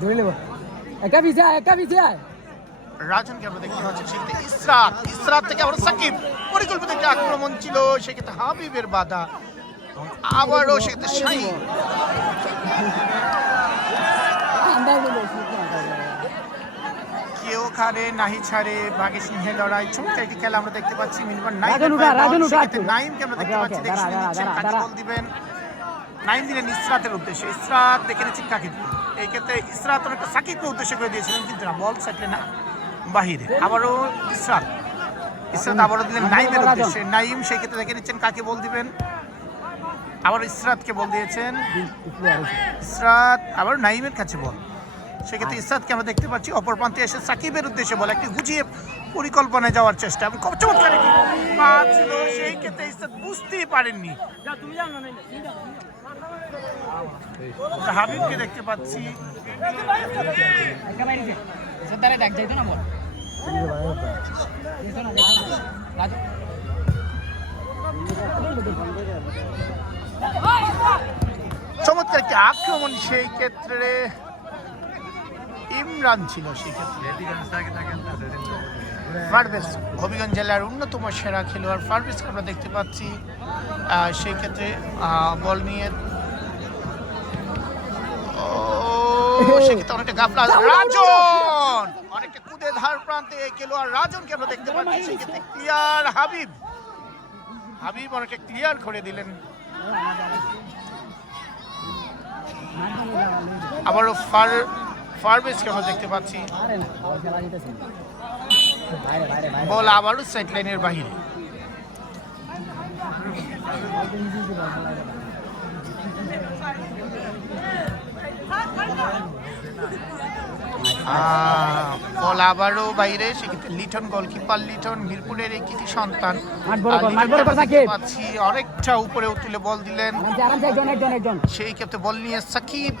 ধরে নেব। পিছিয়ে আয় একটা পিছিয়ে আয় রাজনকে আমরা দেখতে পাচ্ছি? সেক্ষেত্রে ইসরাত ইসরাত থেকে আবার সাকিব। পরিকল্পিত একটা আক্রমণ ছিল সেক্ষেত্রে হাবিবের বাধা। আবারও সেক্ষেত্রে শাহিন। খারে নাহি ছাড়ে বাঘে সিংহে লড়াই চমৎকার একটি খেলা আমরা দেখতে পাচ্ছি। মিনিমাম একটু। নাইমকে আমরা দেখতে পাচ্ছি। দেখে নিচ্ছেন কাকে দাঁড়া। বল দিবেন? নাইম দিলেন ইসরাতের উদ্দেশ্যে। ইসরাত দেখে নিচ্ছেন কাকে দিবেন? এই ক্ষেত্রে ইসরাত অনেকটা সাকিবকে উদ্দেশ্য করে দিয়েছিলেন কিন্তু না বল সাকলে না বাহিরে। আবারও ইসরাত। ইসরাত আবারও দিলেন নাইমের উদ্দেশ্যে। নাইম সেই ক্ষেত্রে দেখে নিচ্ছেন কাকে বল দিবেন? আবার ইসরাতকে বল দিয়েছেন। ইসরাত। আবার নাইমের কাছে বল। সেক্ষেত্রে ইসরাতকে আমরা দেখতে পাচ্ছি, অপর প্রান্তে এসে সাকিবের উদ্দেশ্যে বলে, একটি গুছিয়ে পরিকল্পনায় যাওয়ার চেষ্টা। এবং খুব চমৎকার সেই ক্ষেত্রে ইসরাত বুঝতেই পারেননি। হাবিবকে দেখতে পাচ্ছি। চমৎকার একটি আক্রমণ, সেই ক্ষেত্রে ইমরান ছিল সেক্ষেত্রে। ফারভেজ হবিগঞ্জ জেলার অন্যতম সেরা খেলোয়াড় ফারভেজকে আমরা দেখতে পাচ্ছি। আহ, সেই ক্ষেত্রে বল নিয়ে ও, সেক্ষেত্রে অনেকটা গাফলা রাজন! অনেকটা কুদে ধার প্রান্তে খেলোয়াড় রাজনকে আমরা দেখতে পাচ্ছি। সেক্ষেত্রে ক্লিয়ার হাবিব। হাবিব অনেকটা ক্লিয়ার করে দিলেন। আবারও ফার ফারবেজকে আমরা দেখতে পাচ্ছি। বল আবারও সাইড লাইনের বাহিরে। বল আবারও বাইরে সেক্ষেত্রে লিটন গোলকিপার লিটন মিরপুরের এই কৃতি সন্তান। পাচ্ছি অনেকটা উপরে তুলে বল দিলেন। সেই ক্ষেত্রে বল নিয়ে সাকিব।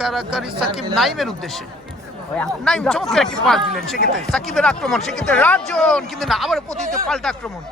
কারাকারি সাকিব নাইমের উদ্দেশ্যে। নাইম চমৎকার একটি পাস দিলেন সেক্ষেত্রে সাকিবের আক্রমণ সেক্ষেত্রে রাজন কিন্তু না আবার প্রতিদিন পাল্টা আক্রমণ।